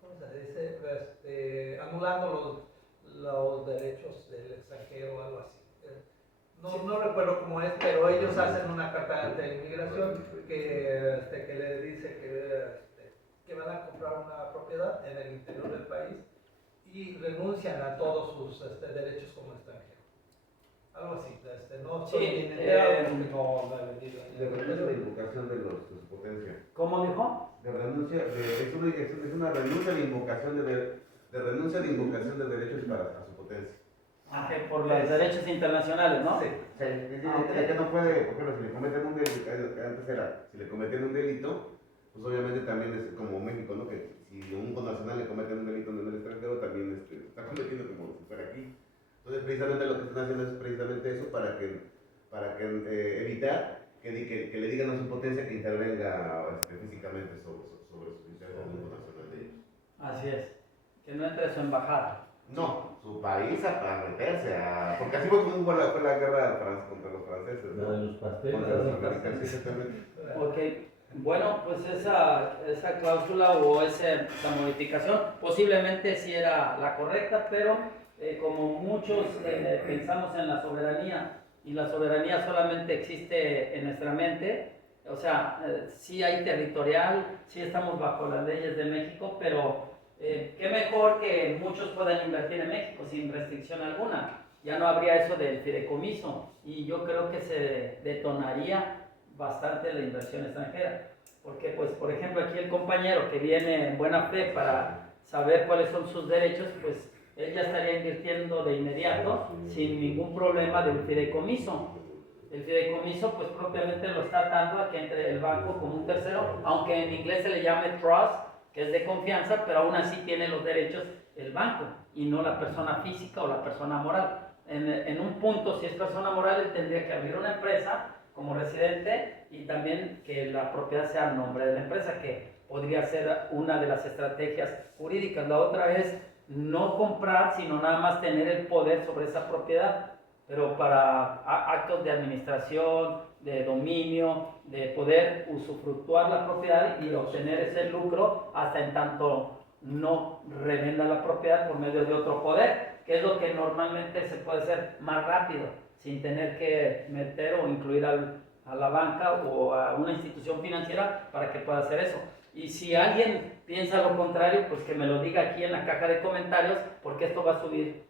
¿cómo se dice? Anulando los derechos del extranjero o algo así. No recuerdo cómo es, pero ellos hacen una carta ante la inmigración que le dice que van a comprar una propiedad en el interior del país y renuncian a todos sus derechos como extranjero. Algo así, no estoy bien enterado. De renuncia de invocación de su potencia. ¿Cómo dijo? De renuncia, es una renuncia de invocación de renuncia de invocación de derechos a su potencia. Por los derechos internacionales, ¿no? Sí. Que no puede, por ejemplo, si le cometen un delito, antes era, si le cometen un delito, pues obviamente también es como México, ¿no? Que si un connacional le cometen un delito en el extranjero, también está cometiendo como si fuera aquí. Entonces, precisamente lo que están haciendo es precisamente eso para evitar que le digan a su potencia que intervenga físicamente sobre sus intereses de un connacional de ellos. Así es, que no entre su embajada. No, su país a meterse porque así fue como fue la guerra contra los franceses, ¿no? De los pasteles. Contra los americanos, exactamente. Ok, bueno, pues esa cláusula o esa modificación posiblemente sí era la correcta, pero como muchos pensamos en la soberanía y la soberanía solamente existe en nuestra mente, o sea, sí hay territorial, sí estamos bajo las leyes de México, pero qué mejor que muchos puedan invertir en México sin restricción alguna. Ya no habría eso del fideicomiso y yo creo que se detonaría bastante la inversión extranjera. Porque, pues, por ejemplo, aquí el compañero que viene en buena fe para saber cuáles son sus derechos, pues él ya estaría invirtiendo de inmediato sin ningún problema del fideicomiso. El fideicomiso, pues, propiamente lo está dando a que entre el banco como un tercero, aunque en inglés se le llame trust, que es de confianza, pero aún así tiene los derechos el banco y no la persona física o la persona moral. En un punto, si es persona moral, él tendría que abrir una empresa como residente y también que la propiedad sea a nombre de la empresa, que podría ser una de las estrategias jurídicas. La otra es no comprar, sino nada más tener el poder sobre esa propiedad, pero para actos de administración, de dominio, de poder usufructuar la propiedad y obtener ese lucro hasta en tanto no revenda la propiedad por medio de otro poder, que es lo que normalmente se puede hacer más rápido, sin tener que meter o incluir a la banca o a una institución financiera para que pueda hacer eso. Y si alguien piensa lo contrario, pues que me lo diga aquí en la caja de comentarios, porque esto va a subir,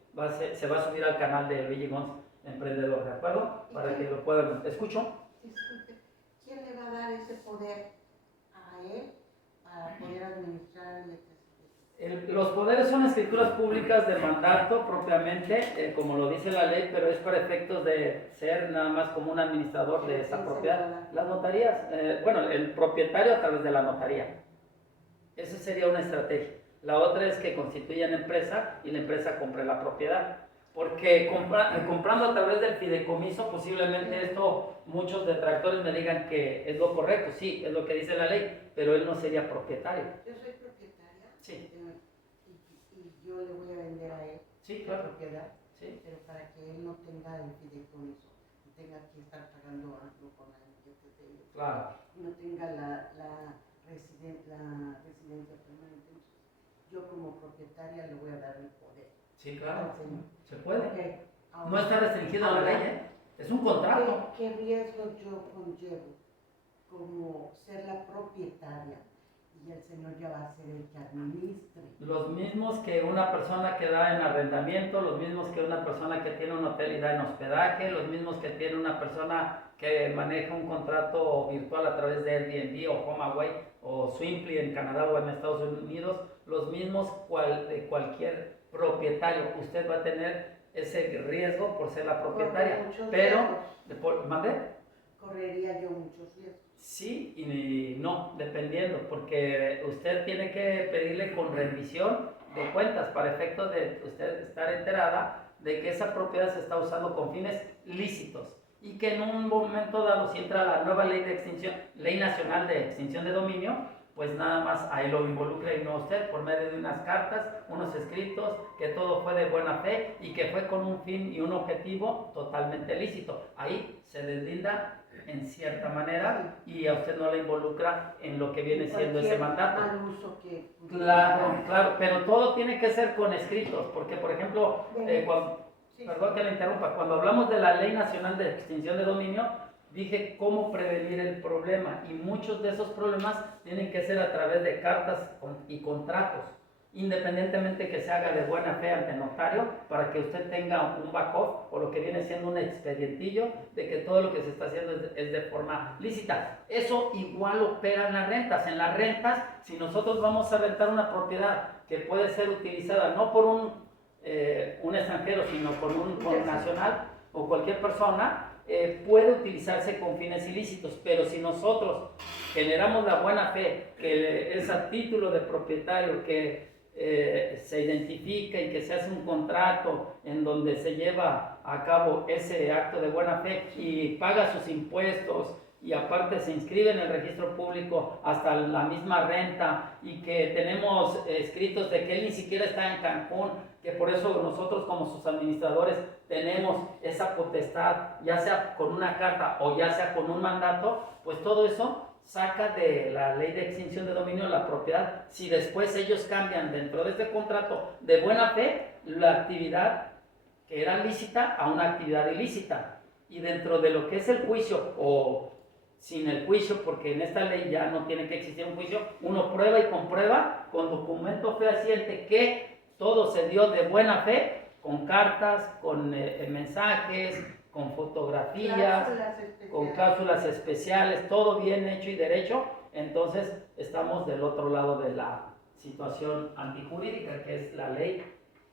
se va a subir al canal de Luigi Gons Emprendedor, ¿de acuerdo? Para que lo puedan. ¿Escucho? Disculpe, ¿quién le va a dar ese poder a él para poder administrar Los poderes son escrituras públicas de mandato propiamente, como lo dice la ley, pero es para efectos de ser nada más como un administrador de esa propiedad. Las notarías, bueno, el propietario a través de la notaría. Esa sería una estrategia. La otra es que constituyan empresa y la empresa compre la propiedad. Porque comprando a través del fideicomiso, posiblemente esto, muchos detractores me digan que es lo correcto, sí, es lo que dice la ley, pero él no sería propietario. Yo soy propietaria. Sí. Y yo le voy a vender a él claro. la propiedad, sí. Pero para que él no tenga el fideicomiso, no tenga que estar pagando algo con la claro. no tenga la residencia permanente. Yo como propietaria le voy a dar el poder. Sí, claro. Señor. Se puede. Okay. No está restringido a la ley, ¿eh? Es un contrato. ¿Qué riesgos yo conllevo como ser la propietaria y el señor ya va a ser el que administre? Los mismos que una persona que da en arrendamiento, los mismos que una persona que tiene un hotel y da en hospedaje, los mismos que tiene una persona que maneja un contrato virtual a través de Airbnb o HomeAway o Swimply en Canadá o en Estados Unidos, los mismos de cualquier propietario. Usted va a tener ese riesgo por ser la propietaria, pero ¿mande? Correría yo muchos riesgos. Sí y no, dependiendo, porque usted tiene que pedirle con rendición de cuentas para efectos de usted estar enterada de que esa propiedad se está usando con fines lícitos y que en un momento dado, si entra la nueva ley de extinción, ley nacional de extinción de dominio, pues nada más ahí lo involucra y no usted, por medio de unas cartas, unos escritos, que todo fue de buena fe y que fue con un fin y un objetivo totalmente lícito. Ahí se deslinda en cierta manera y a usted no le involucra en lo que viene siendo ese mandato. Mal uso que Claro, claro, pero todo tiene que ser con escritos, porque por ejemplo, perdón que le interrumpa, cuando hablamos de la Ley Nacional de Extinción de Dominio, dije cómo prevenir el problema y muchos de esos problemas tienen que ser a través de cartas y contratos, independientemente que se haga de buena fe ante notario, para que usted tenga un backup o lo que viene siendo un expedientillo de que todo lo que se está haciendo es de forma lícita. Eso igual opera en las rentas. En las rentas, si nosotros vamos a rentar una propiedad que puede ser utilizada no por un extranjero, sino por un nacional o cualquier persona, puede utilizarse con fines ilícitos, pero si nosotros generamos la buena fe, que es a título de propietario, que se identifica y que se hace un contrato en donde se lleva a cabo ese acto de buena fe y paga sus impuestos y aparte se inscribe en el registro público hasta la misma renta y que tenemos escritos de que él ni siquiera está en Cancún, que por eso nosotros como sus administradores tenemos esa potestad, ya sea con una carta o ya sea con un mandato, pues todo eso saca de la ley de extinción de dominio la propiedad. Si después ellos cambian dentro de este contrato de buena fe la actividad que era lícita a una actividad ilícita, y dentro de lo que es el juicio o sin el juicio, porque en esta ley ya no tiene que existir un juicio, uno prueba y comprueba con documento fehaciente que todo se dio de buena fe, con cartas, con mensajes, con fotografías, con cláusulas especiales, todo bien hecho y derecho. Entonces estamos del otro lado de la situación antijurídica, que es la ley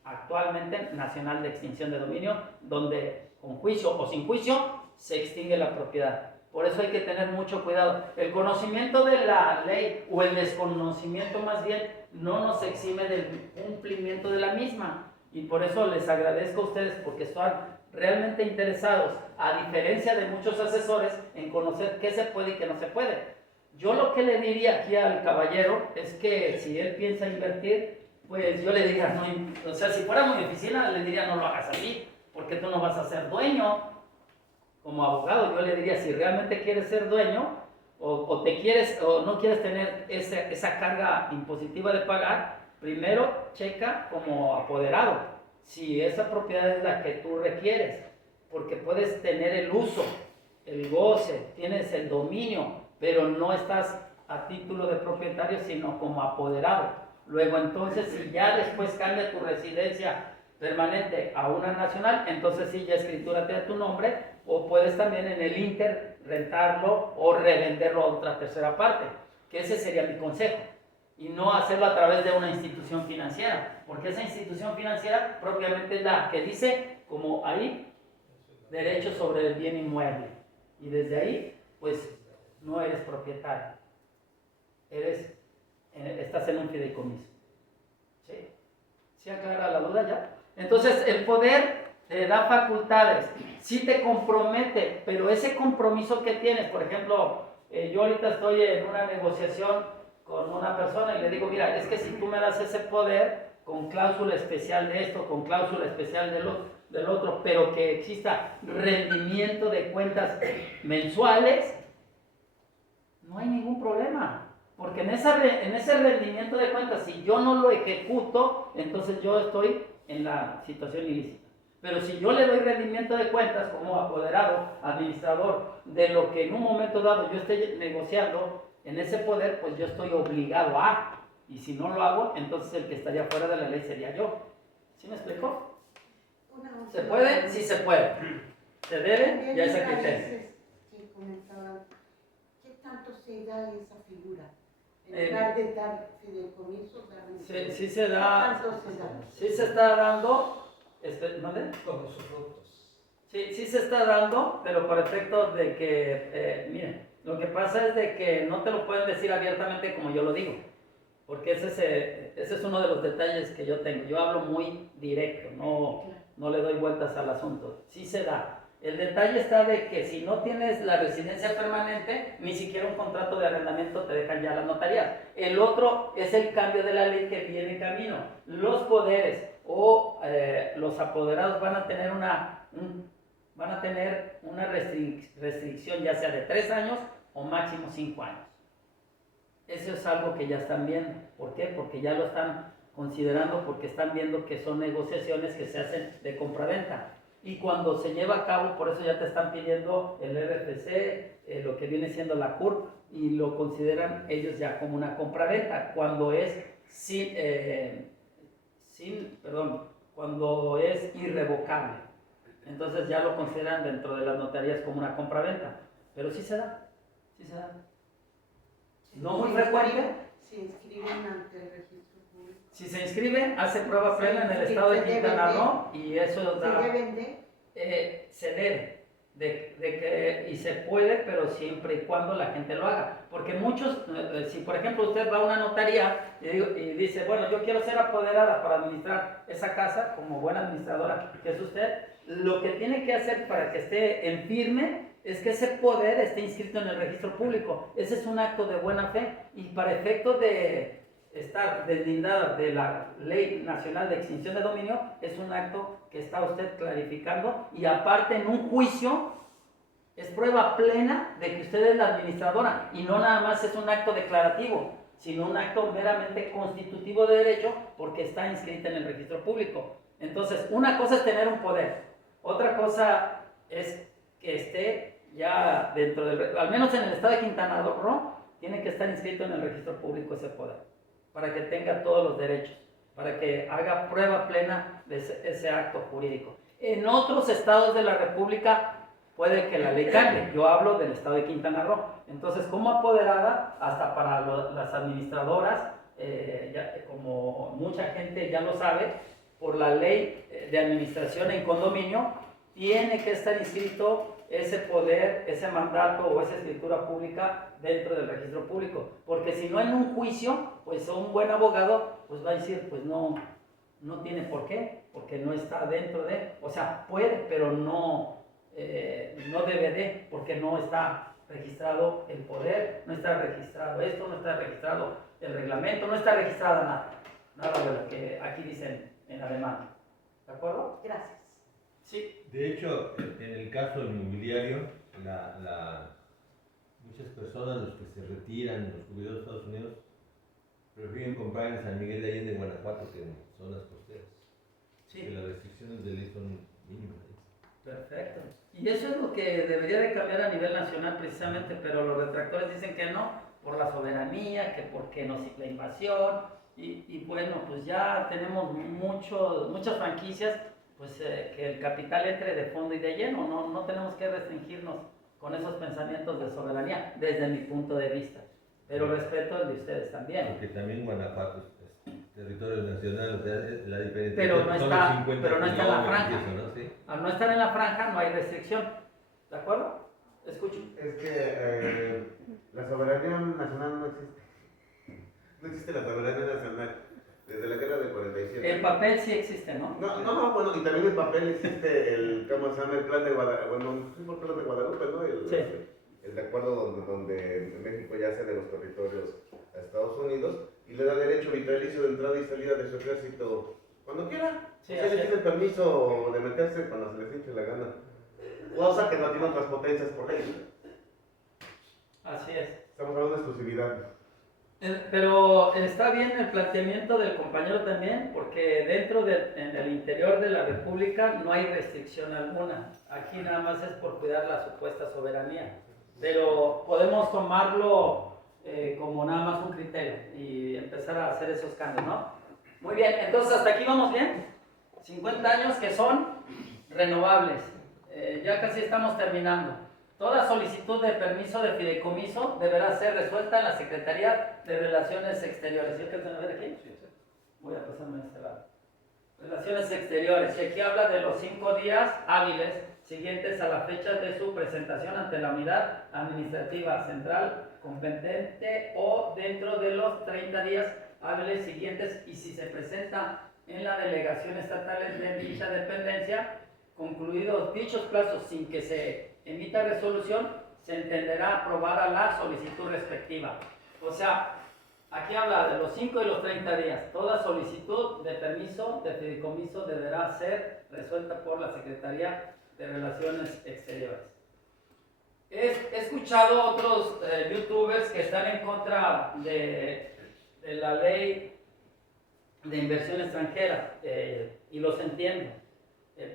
actualmente nacional de extinción de dominio, donde con juicio o sin juicio se extingue la propiedad. Por eso hay que tener mucho cuidado. El conocimiento de la ley o el desconocimiento más bien no nos exime del cumplimiento de la misma. Y por eso les agradezco a ustedes porque están realmente interesados, a diferencia de muchos asesores, en conocer qué se puede y qué no se puede. Yo lo que le diría aquí al caballero es que si él piensa invertir, pues yo le diría, no, o sea, si fuera mi oficina, le diría no lo hagas así, porque tú no vas a ser dueño. Como abogado, yo le diría, si realmente quieres ser dueño o te quieres o no quieres tener esa carga impositiva de pagar, primero checa como apoderado si esa propiedad es la que tú requieres, porque puedes tener el uso, el goce, tienes el dominio, pero no estás a título de propietario, sino como apoderado. Luego entonces, si ya después cambia tu residencia permanente a una nacional, entonces sí, ya escritúrate a tu nombre, o puedes también en el Inter rentarlo o revenderlo a otra tercera parte, que ese sería mi consejo, y no hacerlo a través de una institución financiera, porque esa institución financiera propiamente es la que dice, como ahí, derecho sobre el bien inmueble, y desde ahí, pues, no eres propietario, estás en un fideicomiso. ¿Sí? ¿Sí aclara la duda ya? Entonces, el poder te da facultades, sí te compromete, pero ese compromiso que tienes, por ejemplo, yo ahorita estoy en una negociación con una persona y le digo, mira, es que si tú me das ese poder, con cláusula especial de esto, con cláusula especial del otro, pero que exista rendimiento de cuentas mensuales, no hay ningún problema. Porque en ese rendimiento de cuentas, si yo no lo ejecuto, entonces yo estoy en la situación ilícita. Pero si yo le doy rendimiento de cuentas como apoderado, administrador, de lo que en un momento dado yo esté negociando, en ese poder, pues yo estoy obligado a. Y si no lo hago, entonces el que estaría fuera de la ley sería yo. ¿Sí me explico? ¿Se puede? Sí se puede. ¿Se debe? Ya es a criterio. Que comentaban, ¿qué tanto se da esa figura? En lugar de dar fideicomiso, sí se da. ¿Qué tanto se da? Sí se está dando. ¿Dónde? Con sus frutos. Sí se está dando, pero por efecto de que, miren, lo que pasa es de que no te lo pueden decir abiertamente como yo lo digo, porque ese es uno de los detalles que yo tengo. Yo hablo muy directo, no le doy vueltas al asunto. Sí se da. El detalle está de que si no tienes la residencia permanente, ni siquiera un contrato de arrendamiento te dejan ya las notarías. El otro es el cambio de la ley que viene en camino. Los poderes o los apoderados van a tener van a tener una restricción ya sea de 3 años o máximo 5 años. Eso es algo que ya están viendo. ¿Por qué? Porque ya lo están considerando, porque están viendo que son negociaciones que se hacen de compraventa. Y cuando se lleva a cabo, por eso ya te están pidiendo el RFC, lo que viene siendo la CURP, y lo consideran ellos ya como una compraventa, cuando es cuando es irrevocable. Entonces ya lo consideran dentro de las notarías como una compraventa. Pero sí se da, sí se da. No muy frecuente. Se inscriben ante el registro público. Si se inscribe, hace prueba plena en el estado de Quintana Roo y eso da, ¿Se deben de? se debe y se puede, pero siempre y cuando la gente lo haga. Porque muchos, si por ejemplo usted va a una notaría y dice, bueno, yo quiero ser apoderada para administrar esa casa, como buena administradora que es usted, lo que tiene que hacer para que esté en firme es que ese poder esté inscrito en el registro público. Ese es un acto de buena fe y para efecto de estar deslindada de la Ley Nacional de Extinción de Dominio, es un acto que está usted clarificando y aparte en un juicio es prueba plena de que usted es la administradora y no nada más es un acto declarativo, sino un acto meramente constitutivo de derecho porque está inscrita en el registro público. Entonces, una cosa es tener un poder, otra cosa es que esté ya dentro del, al menos en el estado de Quintana Roo, tiene que estar inscrito en el registro público ese poder, para que tenga todos los derechos, para que haga prueba plena de ese acto jurídico. En otros estados de la República puede que la ley cambie, yo hablo del estado de Quintana Roo. Entonces, como apoderada, hasta para las administradoras, como mucha gente ya lo sabe, por la ley de administración en condominio, tiene que estar inscrito ese poder, ese mandato o esa escritura pública dentro del registro público, porque si no en un juicio, pues un buen abogado pues va a decir, pues no tiene por qué, porque no está dentro de, o sea, puede, pero no debe de, porque no está registrado el poder, no está registrado esto, no está registrado el reglamento, no está registrada nada de lo que aquí dicen en la demanda. ¿De acuerdo? Gracias. Sí. De hecho, en el caso inmobiliario, muchas personas, los que se retiran, los jubilados de Estados Unidos, prefieren comprar en San Miguel de Allende, Guanajuato, que en zonas costeras. Sí. Que las restricciones de ley son mínimas. Perfecto. Y eso es lo que debería de cambiar a nivel nacional precisamente, pero los retractores dicen que no, por la soberanía, que porque no la invasión, y bueno, pues ya tenemos muchas franquicias, pues que el capital entre de fondo y de lleno, no tenemos que restringirnos con esos pensamientos de soberanía, desde mi punto de vista, pero respeto el de ustedes también. Porque también Guanajuato es territorio nacional, o sea, es la diferencia. Pero no son está, los 50 pero no está en la kilómetros franja. y eso, ¿no? Sí. Al no estar en la franja no hay restricción, ¿de acuerdo? Escucho. Es que la soberanía nacional no existe. No existe la soberanía nacional. Desde la guerra del 47. El papel sí existe, ¿no? No, bueno, y también en papel existe ¿cómo se llama? El plan de Guadalupe, bueno, el plan de Guadalupe, ¿no? Sí. El de acuerdo donde México ya cede los territorios a Estados Unidos y le da derecho vitalicio de entrada y salida de su ejército cuando quiera. Sí, O sea, le tiene permiso de meterse cuando se les hinche la gana. Cosa que no tiene otras potencias por ley. Así es. Estamos hablando de exclusividad. Pero está bien el planteamiento del compañero también, porque en el interior de la República no hay restricción alguna. Aquí nada más es por cuidar la supuesta soberanía. Pero podemos tomarlo como nada más un criterio y empezar a hacer esos cambios, ¿no? Muy bien, entonces hasta aquí vamos bien. 50 años que son renovables. Ya casi estamos terminando. Toda solicitud de permiso de fideicomiso deberá ser resuelta en la Secretaría de Relaciones Exteriores. ¿Sí alcanzan a ver aquí? Sí. Voy a pasarme a este lado. Relaciones Exteriores. Y aquí habla de los 5 días hábiles siguientes a la fecha de su presentación ante la unidad administrativa central competente o dentro de los 30 días hábiles siguientes y si se presenta en la delegación estatal de dicha dependencia, concluidos dichos plazos sin que se emita resolución, se entenderá aprobada la solicitud respectiva. O sea, aquí habla de los 5 y los 30 días. Toda solicitud de permiso de fideicomiso deberá ser resuelta por la Secretaría de Relaciones Exteriores. He escuchado otros youtubers que están en contra de la ley de inversión extranjera, y los entiendo,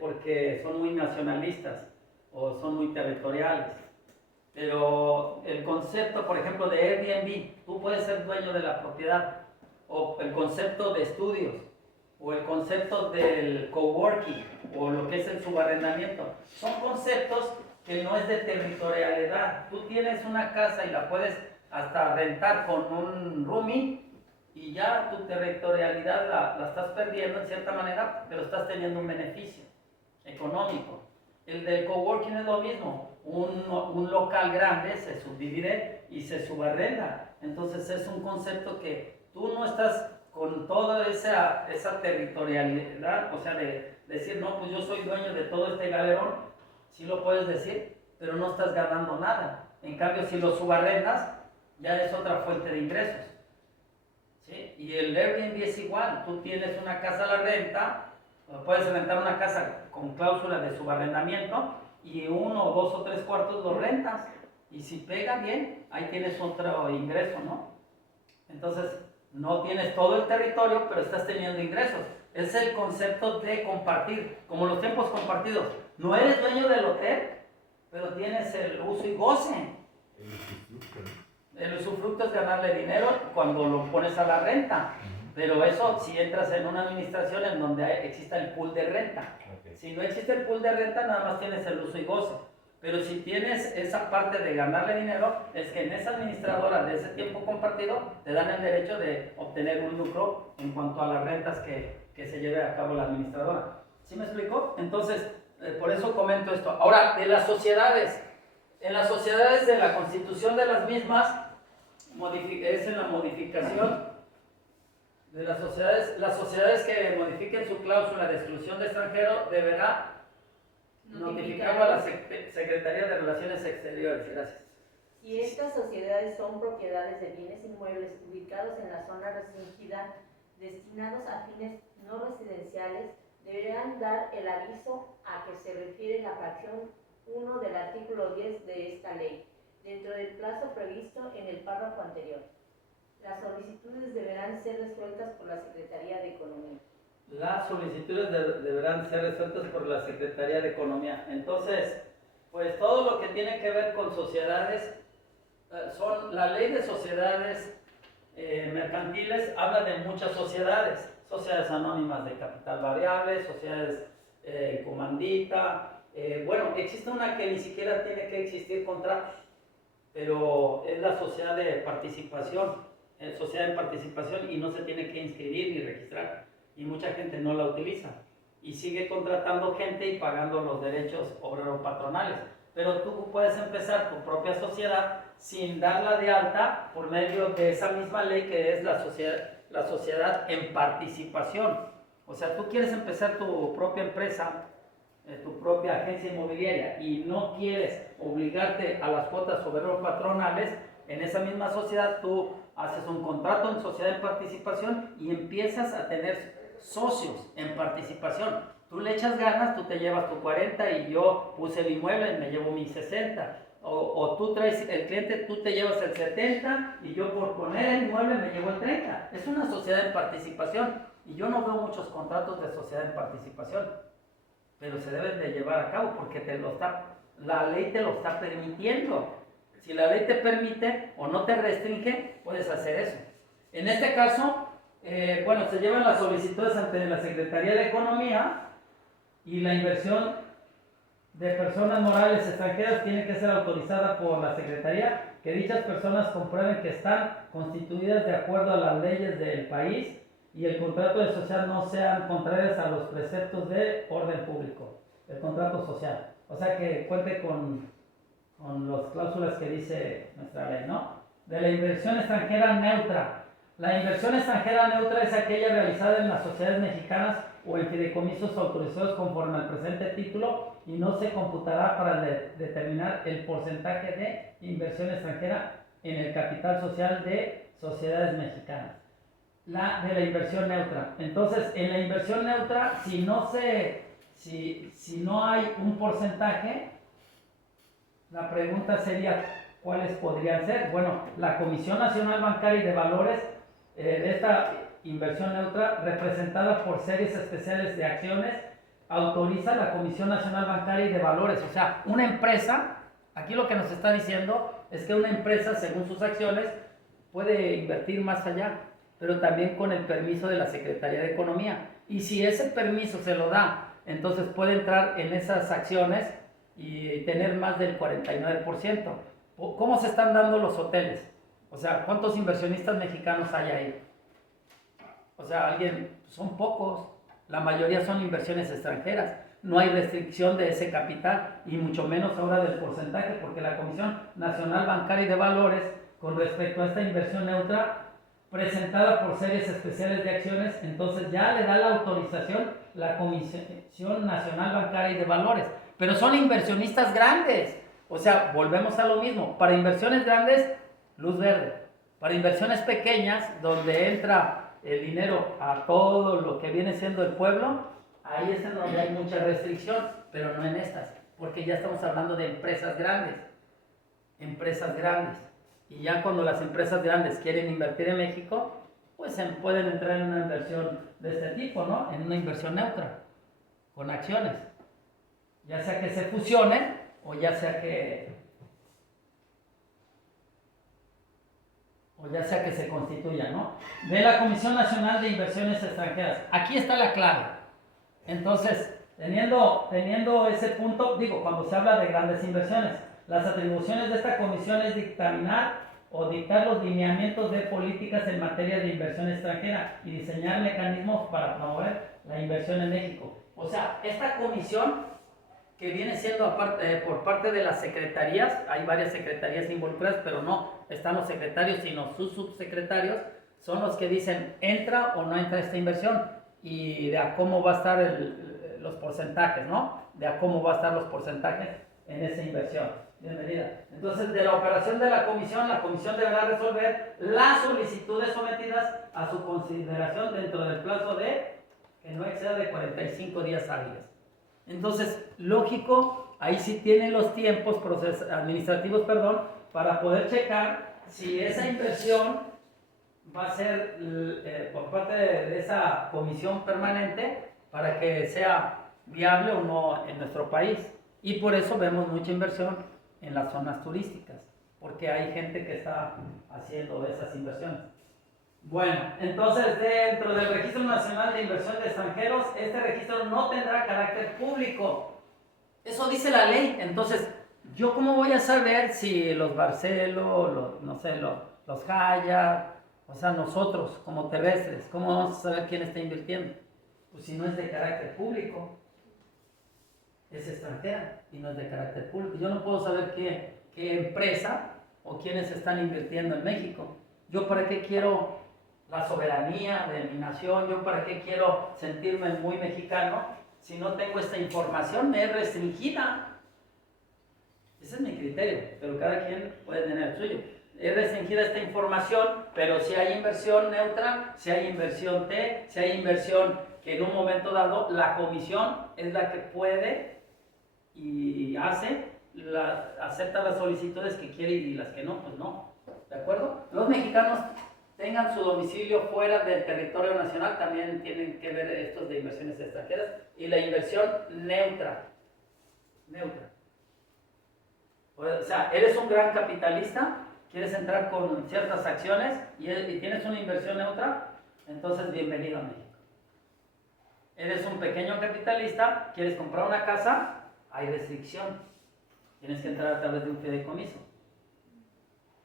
porque son muy nacionalistas o son muy territoriales. Pero el concepto, por ejemplo, de Airbnb, tú puedes ser dueño de la propiedad, o el concepto de estudios, o el concepto del coworking, o lo que es el subarrendamiento, son conceptos que no es de territorialidad. Tú tienes una casa y la puedes hasta rentar con un roomie, y ya tu territorialidad la estás perdiendo en cierta manera, pero estás teniendo un beneficio económico. El del coworking es lo mismo. Un local grande se subdivide y se subarrenda. Entonces es un concepto que tú no estás con toda esa territorialidad, o sea, de decir, no, pues yo soy dueño de todo este galerón, sí lo puedes decir, pero no estás ganando nada. En cambio, si lo subarrendas, ya es otra fuente de ingresos. ¿Sí? Y el Airbnb es igual. Tú tienes una casa a la renta, puedes rentar una casa con cláusula de subarrendamiento, y 1, 2 o 3 cuartos lo rentas, y si pega bien, ahí tienes otro ingreso, ¿no? Entonces, no tienes todo el territorio, pero estás teniendo ingresos. Es el concepto de compartir, como los tiempos compartidos. No eres dueño del hotel, pero tienes el uso y goce. El usufructo es ganarle dinero cuando lo pones a la renta. Pero eso si entras en una administración en donde exista el pool de renta. Okay. Si no existe el pool de renta, nada más tienes el uso y goce. Pero si tienes esa parte de ganarle dinero, es que en esa administradora de ese tiempo compartido te dan el derecho de obtener un lucro en cuanto a las rentas que se lleve a cabo la administradora. ¿Sí me explico? Entonces, por eso comento esto. Ahora, de las sociedades. En las sociedades de la constitución de las mismas, es en la modificación de las sociedades que modifiquen su cláusula de exclusión de extranjero deberá notificarlo a la Secretaría de Relaciones Exteriores. Gracias. Si estas sociedades son propiedades de bienes inmuebles ubicados en la zona restringida destinados a fines no residenciales, deberán dar el aviso a que se refiere la fracción 1 del artículo 10 de esta ley, dentro del plazo previsto en el párrafo anterior. Las solicitudes deberán ser resueltas por la Secretaría de Economía. Las solicitudes deberán ser resueltas por la Secretaría de Economía. Entonces, pues todo lo que tiene que ver con sociedades, la ley de sociedades mercantiles habla de muchas sociedades. Sociedades anónimas de capital variable, sociedades comandita. Bueno, existe una que ni siquiera tiene que existir contratos, pero es la sociedad de participación. Sociedad de participación, y no se tiene que inscribir ni registrar, y mucha gente no la utiliza y sigue contratando gente y pagando los derechos obrero patronales. Pero tú puedes empezar tu propia sociedad sin darla de alta por medio de esa misma ley que es la sociedad en participación. O sea, tú quieres empezar tu propia empresa, tu propia agencia inmobiliaria, y no quieres obligarte a las cuotas obrero patronales. En esa misma sociedad tú haces un contrato en sociedad en participación y empiezas a tener socios en participación. Tú le echas ganas, tú te llevas tu 40 y yo puse el inmueble y me llevo mis 60. O tú traes el cliente, tú te llevas el 70 y yo por poner el inmueble me llevo el 30. Es una sociedad en participación, y yo no veo muchos contratos de sociedad en participación, pero se deben de llevar a cabo porque la ley te lo está permitiendo. Si la ley te permite o no te restringe, puedes hacer eso. En este caso, bueno, se llevan las solicitudes ante la Secretaría de Economía, y la inversión de personas morales extranjeras tiene que ser autorizada por la Secretaría, que dichas personas comprueben que están constituidas de acuerdo a las leyes del país y el contrato de sociedad no sean contrarias a los preceptos de orden público, el contrato social. O sea, que cuente con las cláusulas que dice nuestra ley, ¿no? De la inversión extranjera neutra. La inversión extranjera neutra es aquella realizada en las sociedades mexicanas o en fideicomisos autorizados conforme al presente título, y no se computará para determinar el porcentaje de inversión extranjera en el capital social de sociedades mexicanas. De la inversión neutra. Entonces, en la inversión neutra, si si no hay un porcentaje, la pregunta sería, ¿cuáles podrían ser? Bueno, la Comisión Nacional Bancaria y de Valores, de esta inversión neutra, representada por series especiales de acciones, autoriza la Comisión Nacional Bancaria y de Valores. O sea, una empresa, aquí lo que nos está diciendo es que una empresa, según sus acciones, puede invertir más allá, pero también con el permiso de la Secretaría de Economía. Y si ese permiso se lo da, entonces puede entrar en esas acciones y tener más del 49%. ¿Cómo se están dando los hoteles? O sea, ¿cuántos inversionistas mexicanos hay ahí? O sea, son pocos. La mayoría son inversiones extranjeras. No hay restricción de ese capital y mucho menos ahora del porcentaje, porque la Comisión Nacional Bancaria y de Valores, con respecto a esta inversión neutra presentada por series especiales de acciones, entonces ya le da la autorización la Comisión Nacional Bancaria y de Valores. Pero son inversionistas grandes. O sea, volvemos a lo mismo. Para inversiones grandes, luz verde. Para inversiones pequeñas, donde entra el dinero a todo lo que viene siendo el pueblo, ahí es en donde hay mucha restricción, pero no en estas, porque ya estamos hablando de empresas grandes. Empresas grandes. Y ya cuando las empresas grandes quieren invertir en México, pues pueden entrar en una inversión de este tipo, ¿no? En una inversión neutra, con acciones. Ya sea que se fusionen o ya sea que se constituyan, ¿no? De la Comisión Nacional de Inversiones Extranjeras. Aquí está la clave. Entonces, teniendo ese punto, digo, cuando se habla de grandes inversiones, las atribuciones de esta comisión es dictaminar o dictar los lineamientos de políticas en materia de inversión extranjera y diseñar mecanismos para promover la inversión en México. O sea, esta comisión que viene siendo por parte de las secretarías, hay varias secretarías involucradas, pero no están los secretarios, sino sus subsecretarios, son los que dicen entra o no entra esta inversión y de a cómo va a estar los porcentajes, ¿no? De a cómo va a estar los porcentajes en esa inversión. Bienvenida. Entonces, de la operación de la comisión deberá resolver las solicitudes sometidas a su consideración dentro del plazo de que no exceda de 45 días hábiles. Entonces, lógico, ahí sí tienen los tiempos administrativos, para poder checar si esa inversión va a ser por parte de esa comisión permanente para que sea viable o no en nuestro país. Y por eso vemos mucha inversión en las zonas turísticas, porque hay gente que está haciendo esas inversiones. Bueno, entonces dentro del Registro Nacional de Inversión de Extranjeros, este registro no tendrá carácter público. Eso dice la ley. Entonces, ¿yo cómo voy a saber si los Barcelo, los Haya, o sea, nosotros como terrestres, cómo vamos a saber quién está invirtiendo? Pues si no es de carácter público, es extranjera y no es de carácter público. Yo no puedo saber qué empresa o quiénes están invirtiendo en México. ¿Yo para qué quiero la soberanía de mi nación? ¿Yo para qué quiero sentirme muy mexicano si no tengo esta información? Me es restringida. Ese es mi criterio, pero cada quien puede tener el suyo. Es restringida esta información, pero si hay inversión neutra, si hay inversión T, si hay inversión que en un momento dado la comisión es la que puede y acepta las solicitudes que quiere y las que no, pues no. ¿De acuerdo? Los mexicanos tengan su domicilio fuera del territorio nacional, también tienen que ver estos de inversiones extranjeras y la inversión neutra. O sea, eres un gran capitalista, quieres entrar con ciertas acciones y tienes una inversión neutra, entonces bienvenido a México. Eres un pequeño capitalista, quieres comprar una casa, hay restricción. Tienes que entrar a través de un fideicomiso.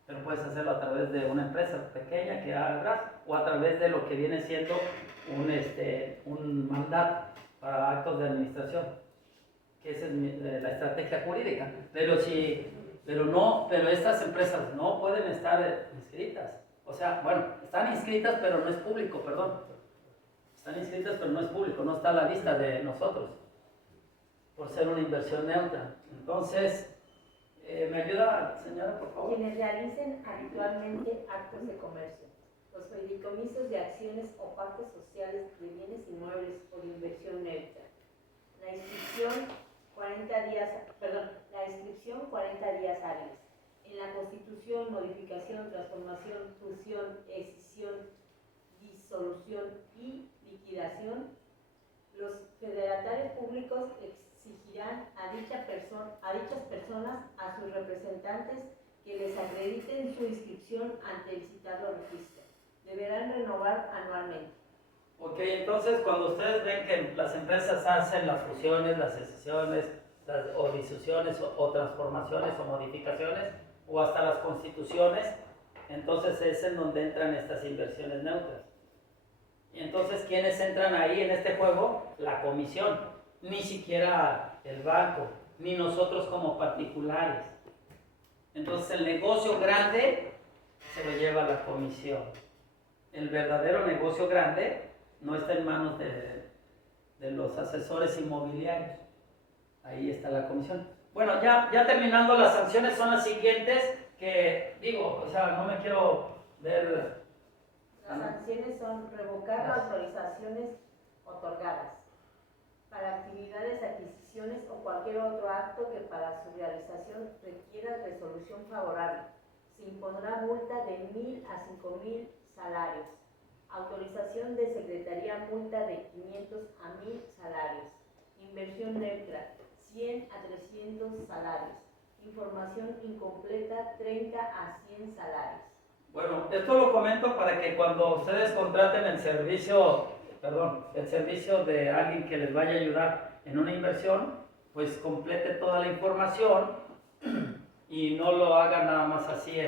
Pero puedes hacerlo a través de una empresa pequeña que abras o a través de lo que viene siendo un mandato para actos de administración, que esa es la estrategia jurídica. Pero estas empresas no pueden estar inscritas. O sea, bueno, están inscritas pero no es público, Están inscritas pero no es público, no está a la vista de nosotros, por ser una inversión neutra. Entonces, ¿me ayuda, señora, por favor? Quienes realicen habitualmente actos de comercio, los fideicomisos de acciones o partes sociales de bienes inmuebles por inversión neutra, La inscripción 40 días, la inscripción 40 días hábiles. En la constitución, modificación, transformación, fusión, escisión, disolución y liquidación, los fedatarios públicos exigirán a dichas personas, a sus representantes, que les acrediten su inscripción ante el citado registro. Deberán renovar anualmente. Ok, entonces cuando ustedes ven que las empresas hacen las fusiones, las escisiones, o disusiones, o transformaciones, o modificaciones, o hasta las constituciones, entonces es en donde entran estas inversiones neutras. Y entonces, ¿quiénes entran ahí en este juego? La comisión, ni siquiera el banco, ni nosotros como particulares. Entonces el negocio grande se lo lleva la comisión. El verdadero negocio grande no está en manos de los asesores inmobiliarios. Ahí está la comisión. Bueno, ya terminando, las sanciones son las siguientes, que digo, o sea, no me quiero ver... Las sanciones son revocar las autorizaciones otorgadas para actividades, adquisiciones o cualquier otro acto que para su realización requiera resolución favorable. Se impondrá multa de 1,000 a 5,000 salarios. Autorización de secretaría, multa de 500 a 1,000 salarios. Inversión neutra, 100 a 300 salarios. Información incompleta, 30 a 100 salarios. Bueno, esto lo comento para que cuando ustedes contraten el servicio de alguien que les vaya a ayudar en una inversión, pues complete toda la información y no lo hagan nada más así,